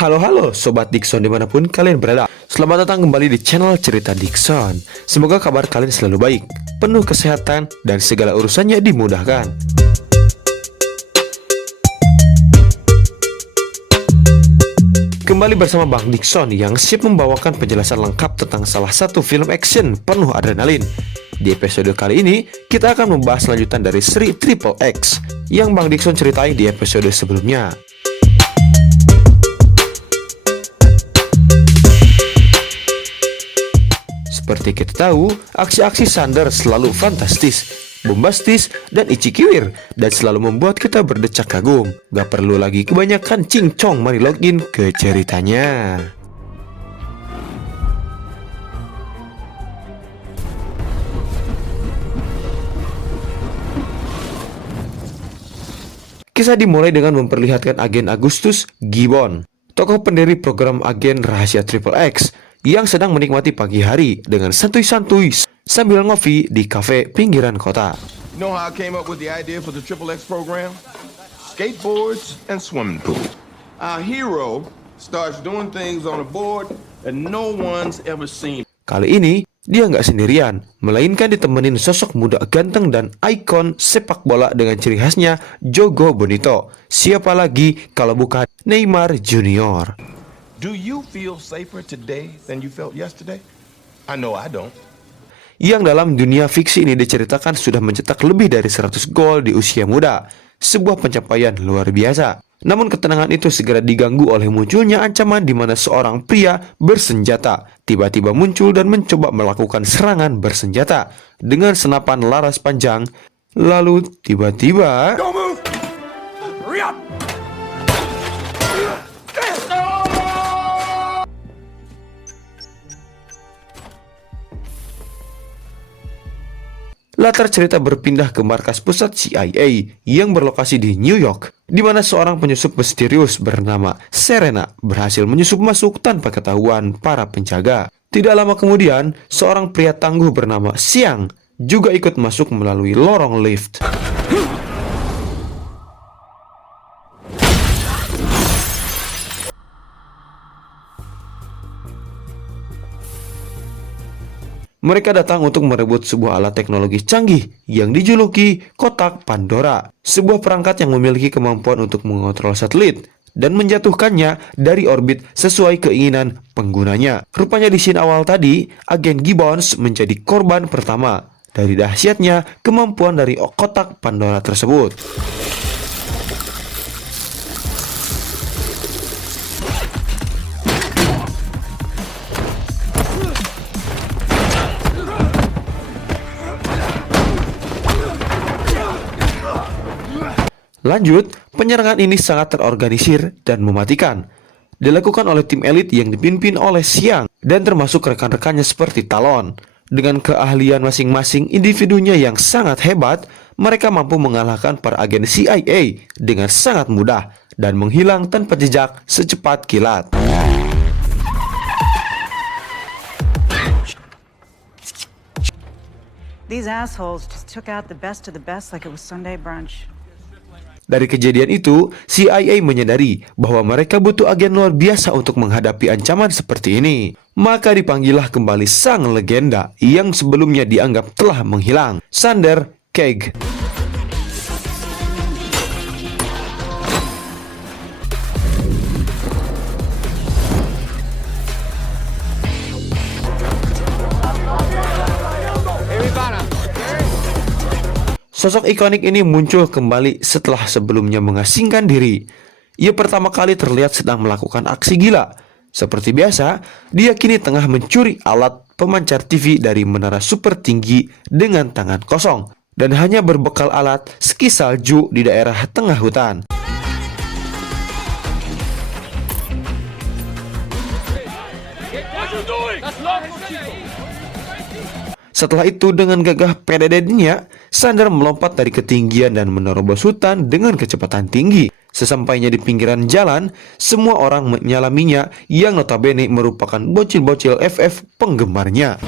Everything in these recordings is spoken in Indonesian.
Halo Sobat Dickson dimanapun kalian berada. Selamat datang kembali di channel Cerita Dickson. Semoga kabar kalian selalu baik, penuh kesehatan, dan segala urusannya dimudahkan. Kembali bersama Bang Dickson yang siap membawakan penjelasan lengkap tentang salah satu film action penuh adrenalin. Di episode kali ini, kita akan membahas lanjutan dari seri Triple X yang Bang Dickson ceritain di episode sebelumnya. Seperti kita tahu, aksi-aksi Sander selalu fantastis, bombastis, dan icikiwir, dan selalu membuat kita berdecak kagum. Gak perlu lagi kebanyakan cincong, mari login ke ceritanya. Kisah dimulai dengan memperlihatkan agen Augustus Gibbon, tokoh pendiri program agen rahasia Triple X, yang sedang menikmati pagi hari dengan santuy-santuy sambil ngopi di kafe pinggiran kota. You know how I came up with the idea for the Triple X program? Skateboards and swimming pool. Our hero starts doing things on a board that no one's ever seen. Kali ini, dia nggak sendirian, melainkan ditemenin sosok muda ganteng dan ikon sepak bola dengan ciri khasnya Jogo Bonito. Siapa lagi kalau bukan Neymar Junior. Do you feel safer today than you felt yesterday? I know I don't. Yang dalam dunia fiksi ini diceritakan sudah mencetak lebih dari 100 gol di usia muda. Sebuah pencapaian luar biasa. Namun ketenangan itu segera diganggu oleh munculnya ancaman di mana seorang pria bersenjata tiba-tiba muncul dan mencoba melakukan serangan bersenjata dengan senapan laras panjang. Lalu tiba-tiba Don't move! Hurry up! latar cerita berpindah ke markas pusat CIA yang berlokasi di New York, di mana seorang penyusup misterius bernama Serena berhasil menyusup masuk tanpa ketahuan para penjaga. Tidak lama kemudian, seorang pria tangguh bernama Xiang juga ikut masuk melalui lorong lift. Mereka datang untuk merebut sebuah alat teknologi canggih yang dijuluki Kotak Pandora, sebuah perangkat yang memiliki kemampuan untuk mengontrol satelit dan menjatuhkannya dari orbit sesuai keinginan penggunanya. Rupanya di scene awal tadi, agen Gibbons menjadi korban pertama dari dahsyatnya kemampuan dari Kotak Pandora tersebut. Lanjut, penyerangan ini sangat terorganisir dan mematikan. Dilakukan oleh tim elit yang dipimpin oleh Xiang dan termasuk rekan-rekannya seperti Talon. Dengan keahlian masing-masing individunya yang sangat hebat, mereka mampu mengalahkan para agen CIA dengan sangat mudah dan menghilang tanpa jejak secepat kilat. These assholes just took out the best of the best like it was Sunday brunch. Dari kejadian itu, CIA menyadari bahwa mereka butuh agen luar biasa untuk menghadapi ancaman seperti ini. Maka dipanggillah kembali sang legenda yang sebelumnya dianggap telah menghilang, Sander Keeg. Sosok ikonik ini muncul kembali setelah sebelumnya mengasingkan diri. Ia pertama kali terlihat sedang melakukan aksi gila. Seperti biasa, dia kini tengah mencuri alat pemancar TV dari menara super tinggi dengan tangan kosong dan hanya berbekal alat ski salju di daerah tengah hutan. Setelah itu dengan gagah pededenya, Sander melompat dari ketinggian dan menerobos hutan dengan kecepatan tinggi. Sesampainya di pinggiran jalan, semua orang menyalaminya yang notabene merupakan bocil-bocil FF penggemarnya.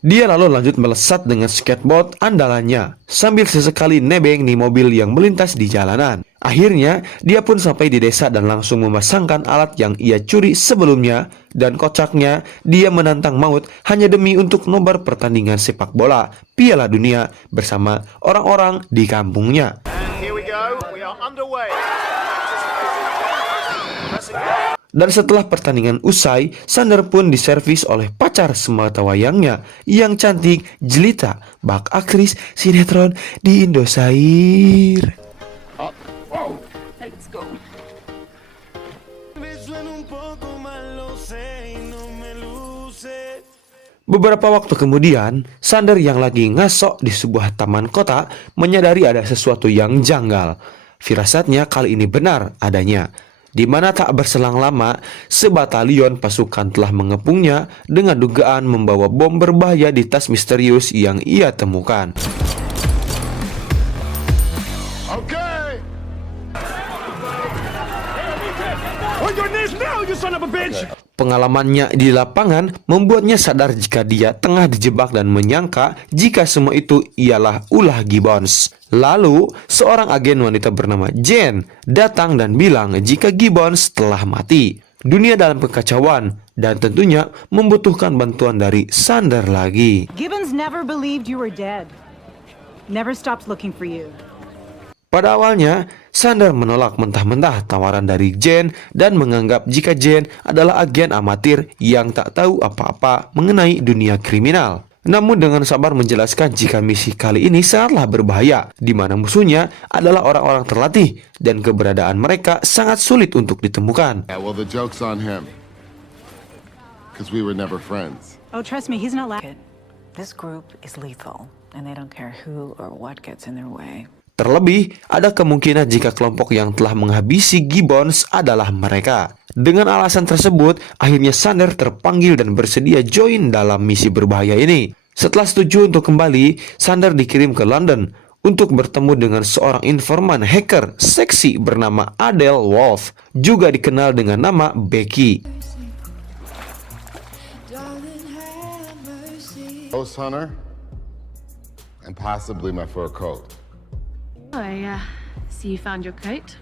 Dia lalu lanjut melesat dengan skateboard andalannya sambil sesekali nebeng di mobil yang melintas di jalanan. Akhirnya, dia pun sampai di desa dan langsung memasangkan alat yang ia curi sebelumnya. Dan kocaknya, dia menantang maut hanya demi untuk nobar pertandingan sepak bola Piala Dunia bersama orang-orang di kampungnya. Here we go. We are underway. Dan setelah pertandingan usai, Sander pun diservis oleh pacar sematawayangnya yang cantik, jelita, bak aktris sinetron di Indosiar. Let's go. Beberapa waktu kemudian, Sander yang lagi ngasok di sebuah taman kota menyadari ada sesuatu yang janggal. Firasatnya kali ini benar adanya, di mana tak berselang lama, sebatalion pasukan telah mengepungnya dengan dugaan membawa bom berbahaya di tas misterius yang ia temukan. Okay. On your knees now, you son of a bitch! Pengalamannya di lapangan membuatnya sadar jika dia tengah dijebak dan menyangka jika semua itu ialah ulah Gibbons. Lalu, seorang agen wanita bernama Jane datang dan bilang jika Gibbons telah mati. Dunia dalam kekacauan dan tentunya membutuhkan bantuan dari Sander lagi. Gibbons never believed you were dead. Never stopped looking for you. Pada awalnya, Sander menolak mentah-mentah tawaran dari Jane dan menganggap jika Jane adalah agen amatir yang tak tahu apa-apa mengenai dunia kriminal. Namun dengan sabar menjelaskan jika misi kali ini sangatlah berbahaya, di mana musuhnya adalah orang-orang terlatih dan keberadaan mereka sangat sulit untuk ditemukan. Yeah, well, the joke's on him. Because we were never friends. Oh, trust me, he's not like it. This group is lethal, and they don't care who or what gets in their way. Terlebih, ada kemungkinan jika kelompok yang telah menghabisi Gibbons adalah mereka. Dengan alasan tersebut, akhirnya Sander terpanggil dan bersedia join dalam misi berbahaya ini. Setelah setuju untuk kembali, Sander dikirim ke London untuk bertemu dengan seorang informan hacker seksi bernama Adele Wolf, juga dikenal dengan nama Becky. Ghost hunter, and possibly my fur coat. I see you found your coat.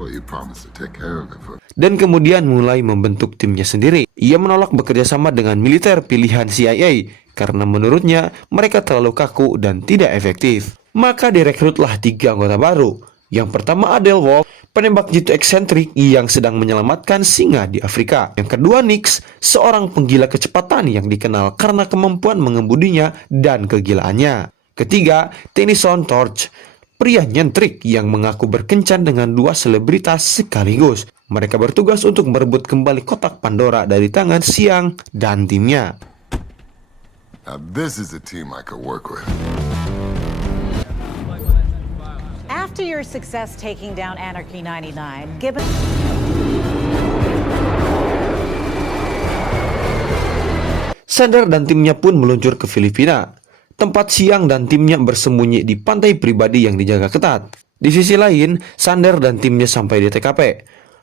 Well, you promised to take care of it for... Dan kemudian mulai membentuk timnya sendiri. Ia menolak bekerja sama dengan militer pilihan CIA karena menurutnya mereka terlalu kaku dan tidak efektif. Maka direkrutlah 3 anggota baru. Yang pertama Adele Wolf, penembak jitu eksentrik yang sedang menyelamatkan singa di Afrika. Yang kedua Nix, seorang penggila kecepatan yang dikenal karena kemampuan mengemudinya dan kegilaannya. Ketiga, Tennyson Torch, pria nyentrik yang mengaku berkencan dengan 2 selebritas sekaligus. Mereka bertugas untuk merebut kembali kotak Pandora dari tangan Siang dan timnya. Now, this is a team I could work with. After your success taking down Anarchy 99, Gibbons... Sander dan timnya pun meluncur ke Filipina. Tempat Siang dan timnya bersembunyi di pantai pribadi yang dijaga ketat. Di sisi lain, Sander dan timnya sampai di TKP.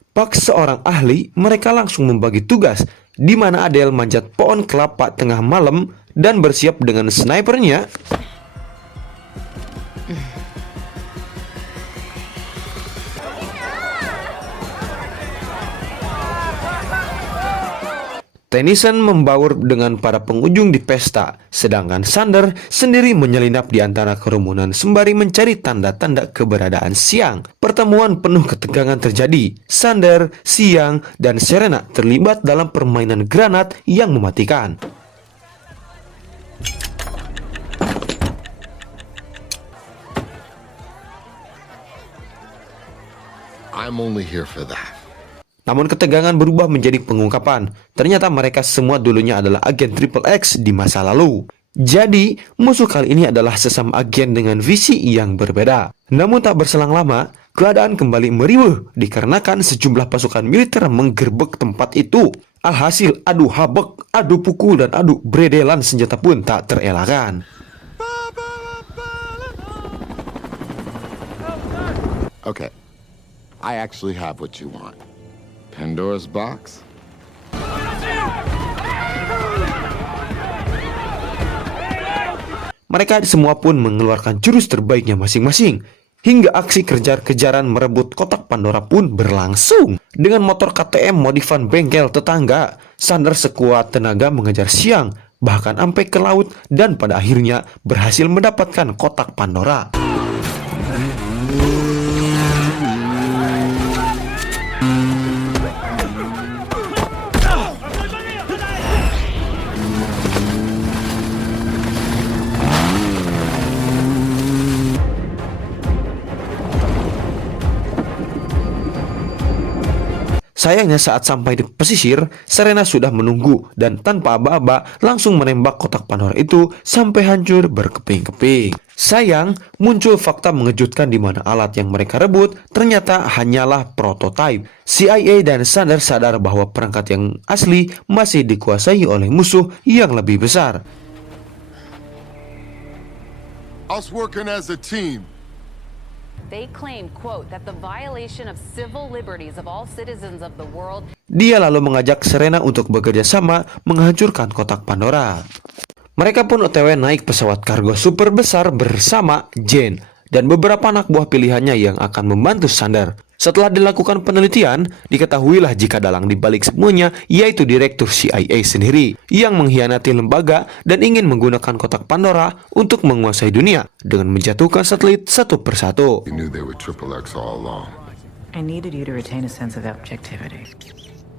Pak seorang ahli, mereka langsung membagi tugas, di mana Adele manjat pohon kelapa tengah malam dan bersiap dengan snipernya. Tennyson membaur dengan para pengunjung di pesta, sedangkan Sander sendiri menyelinap di antara kerumunan sembari mencari tanda-tanda keberadaan Siang. Pertemuan penuh ketegangan terjadi. Sander, Siang, dan Serena terlibat dalam permainan granat yang mematikan. I'm only here for that. Namun ketegangan berubah menjadi pengungkapan. Ternyata mereka semua dulunya adalah agen Triple X di masa lalu. Jadi, musuh kali ini adalah sesama agen dengan visi yang berbeda. Namun tak berselang lama, keadaan kembali meriweuh dikarenakan sejumlah pasukan militer menggerbek tempat itu. Alhasil, adu habek, adu pukul, dan adu bredelan senjata pun tak terelakkan. Okay, I actually have what you want. Pandora's box? Mereka semua pun mengeluarkan jurus terbaiknya masing-masing. Hingga aksi kejar-kejaran merebut kotak Pandora pun berlangsung. Dengan motor KTM modifan bengkel tetangga, Sander sekuat tenaga mengejar Xiang, bahkan sampai ke laut, dan pada akhirnya berhasil mendapatkan kotak Pandora. Sayangnya saat sampai di pesisir, Serena sudah menunggu dan tanpa aba-aba langsung menembak kotak Pandora itu sampai hancur berkeping-keping. Sayang, muncul fakta mengejutkan di mana alat yang mereka rebut ternyata hanyalah prototipe. CIA dan Sander sadar bahwa perangkat yang asli masih dikuasai oleh musuh yang lebih besar. Us working as a team. They claim, quote, that the violation of civil liberties of all citizens of the world. Dia lalu mengajak Serena untuk bekerja sama menghancurkan kotak Pandora. Mereka pun OTW naik pesawat kargo super besar bersama Jane dan beberapa anak buah pilihannya yang akan membantu Sander. Setelah dilakukan penelitian, diketahuilah jika dalang dibalik semuanya yaitu direktur CIA sendiri yang mengkhianati lembaga dan ingin menggunakan kotak Pandora untuk menguasai dunia dengan menjatuhkan satelit satu persatu. We knew they were Triple X all along. I needed you to retain a sense of objectivity.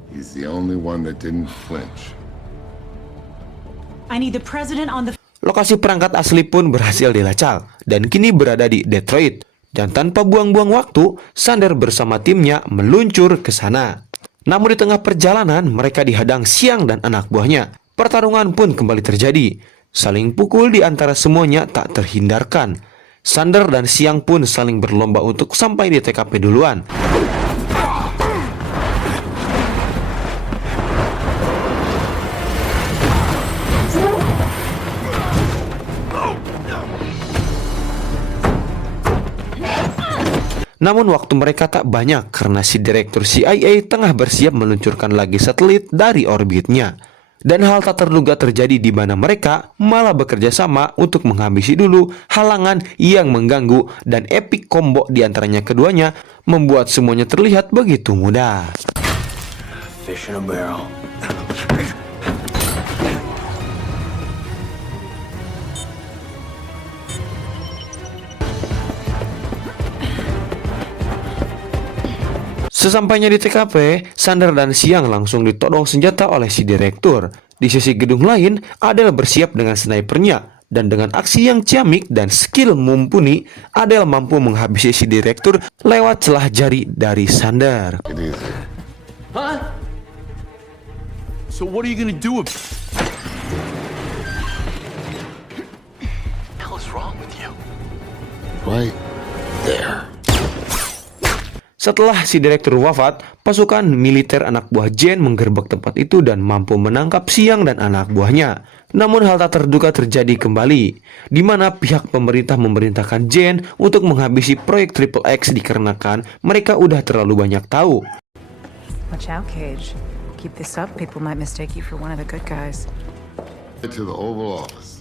He's the only one that didn't flinch. I need the president on the Lokasi perangkat asli pun berhasil dilacak dan kini berada di Detroit. Dan tanpa buang-buang waktu, Sander bersama timnya meluncur ke sana. Namun di tengah perjalanan, mereka dihadang Xiang dan anak buahnya. Pertarungan pun kembali terjadi. Saling pukul di antara semuanya tak terhindarkan. Sander dan Xiang pun saling berlomba untuk sampai di TKP duluan. Namun waktu mereka tak banyak karena si direktur CIA tengah bersiap meluncurkan lagi satelit dari orbitnya. Dan hal tak terduga terjadi di mana mereka malah bekerja sama untuk menghabisi dulu halangan yang mengganggu, dan epic combo di antaranya keduanya membuat semuanya terlihat begitu mudah. Fish in a barrel. Sesampainya di TKP, Sander dan Xiang langsung ditodong senjata oleh si direktur. Di sisi gedung lain, Adele bersiap dengan snipernya. Dan dengan aksi yang ciamik dan skill mumpuni, Adele mampu menghabisi si direktur lewat celah jari dari Sander. Huh? So what are you gonna do? What the hell is wrong with you? Right there. Setelah si direktur wafat, pasukan militer anak buah Jane menggerbek tempat itu dan mampu menangkap Xiang dan anak buahnya. Namun hal tak terduga terjadi kembali, di mana pihak pemerintah memerintahkan Jane untuk menghabisi proyek Triple X dikarenakan mereka udah terlalu banyak tahu. Watch out, Cage. Keep this up, people might mistake you for one of the good guys. To the Oval Office.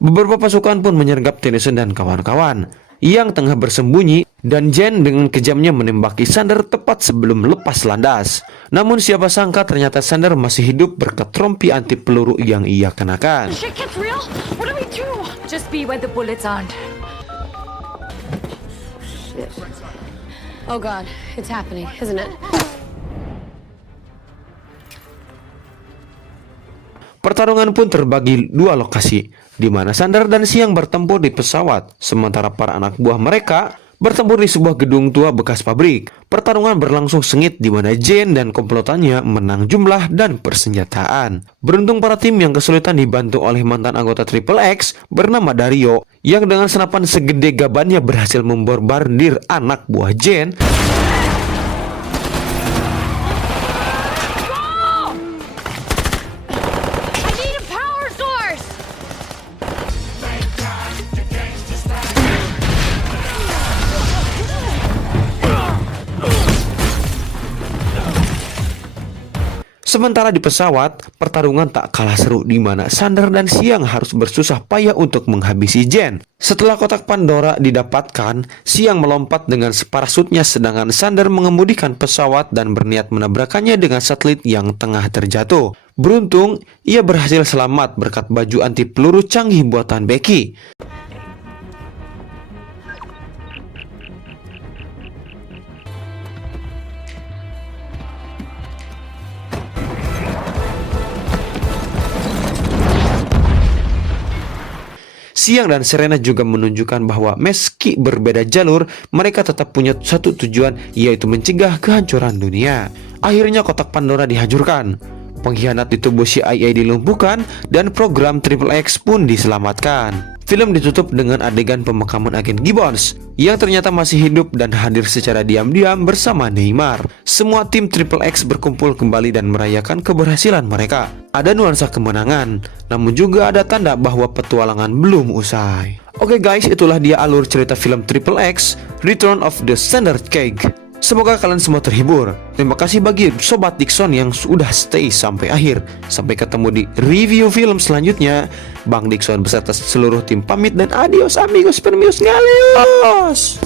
Beberapa pasukan pun menyergap Tennyson dan kawan-kawan yang tengah bersembunyi, dan Jane dengan kejamnya menembaki Sander tepat sebelum lepas landas. Namun siapa sangka ternyata Sander masih hidup berkat rompi anti peluru yang ia kenakan. Shit gets real. What do we do? Just be where the bullets aren't. Shit. Oh God, it's happening, isn't it? Pertarungan pun terbagi dua lokasi, di mana Sander dan Xiang bertempur di pesawat, sementara para anak buah mereka bertempur di sebuah gedung tua bekas pabrik. Pertarungan berlangsung sengit di mana Jane dan komplotannya menang jumlah dan persenjataan. Beruntung para tim yang kesulitan dibantu oleh mantan anggota Triple X bernama Dario, yang dengan senapan segede gabannya berhasil membombardir anak buah Jane. Sementara di pesawat, pertarungan tak kalah seru di mana Sander dan Siang harus bersusah payah untuk menghabisi Jen. Setelah kotak Pandora didapatkan, Siang melompat dengan parasutnya sedangkan Sander mengemudikan pesawat dan berniat menabrakannya dengan satelit yang tengah terjatuh. Beruntung, ia berhasil selamat berkat baju anti peluru canggih buatan Becky. Siang dan Serena juga menunjukkan bahwa meski berbeda jalur, mereka tetap punya satu tujuan, yaitu mencegah kehancuran dunia. Akhirnya kotak Pandora dihancurkan. Pengkhianat di tubuh CIA dilumpuhkan dan program Triple X pun diselamatkan. Film ditutup dengan adegan pemakaman agen Gibbons yang ternyata masih hidup dan hadir secara diam-diam bersama Neymar. Semua tim Triple X berkumpul kembali dan merayakan keberhasilan mereka. Ada nuansa kemenangan, namun juga ada tanda bahwa petualangan belum usai. Oke guys, itulah dia alur cerita film Triple X, Return of the Standard Cake. Semoga kalian semua terhibur. Terima kasih bagi Sobat Dickson yang sudah stay sampai akhir. Sampai ketemu di review film selanjutnya. Bang Dickson beserta seluruh tim pamit dan adios amigos permios ngalios.